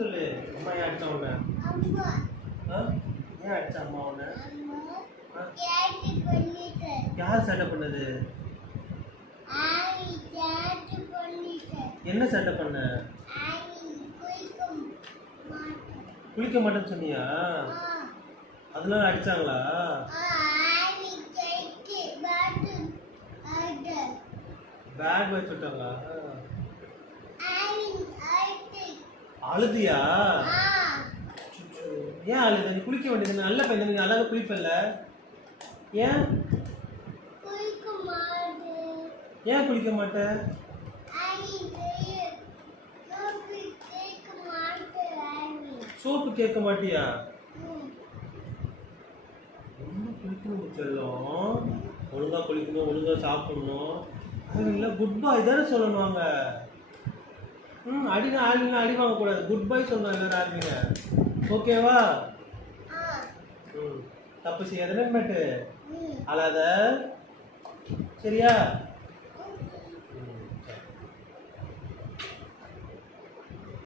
சொல்லு அம்மா ஏன் அடிச்சா உன்ன? ஏன் அடிச்சா அம்மா உன்ன? யார் சட்டை பண்ணது? என்ன சட்டை பண்ண? குளிக்க மாட்டேன்னு சொன்னியா? அதனால அடிச்சாங்களா? பேக் வச்சு விட்டாங்களா? அழுதியா. ஏன் அழுத? நீ குளிக்க வேண்டியது நல்ல பையன் நீ அழகா குளிப்பல்ல. ஏன்? ஏன் குளிக்க மாட்ட? சோப்பு கேட்க மாட்டியா? ரொம்ப குளிக்கணும் செல்லம். ஒழுங்கா குளிக்கணும் ஒழுங்கா சாப்பிடணும். இல்லை குட் பாய் தானே சொல்லணும் அங்க ம் அடினா ஆளுங்க அடி வாங்கக்கூடாது. குட் பை எல்லாரும் ஆளுங்க. ஓகேவா ம் தப்பு செய்யாத மேட்டு அழாத. சரியா?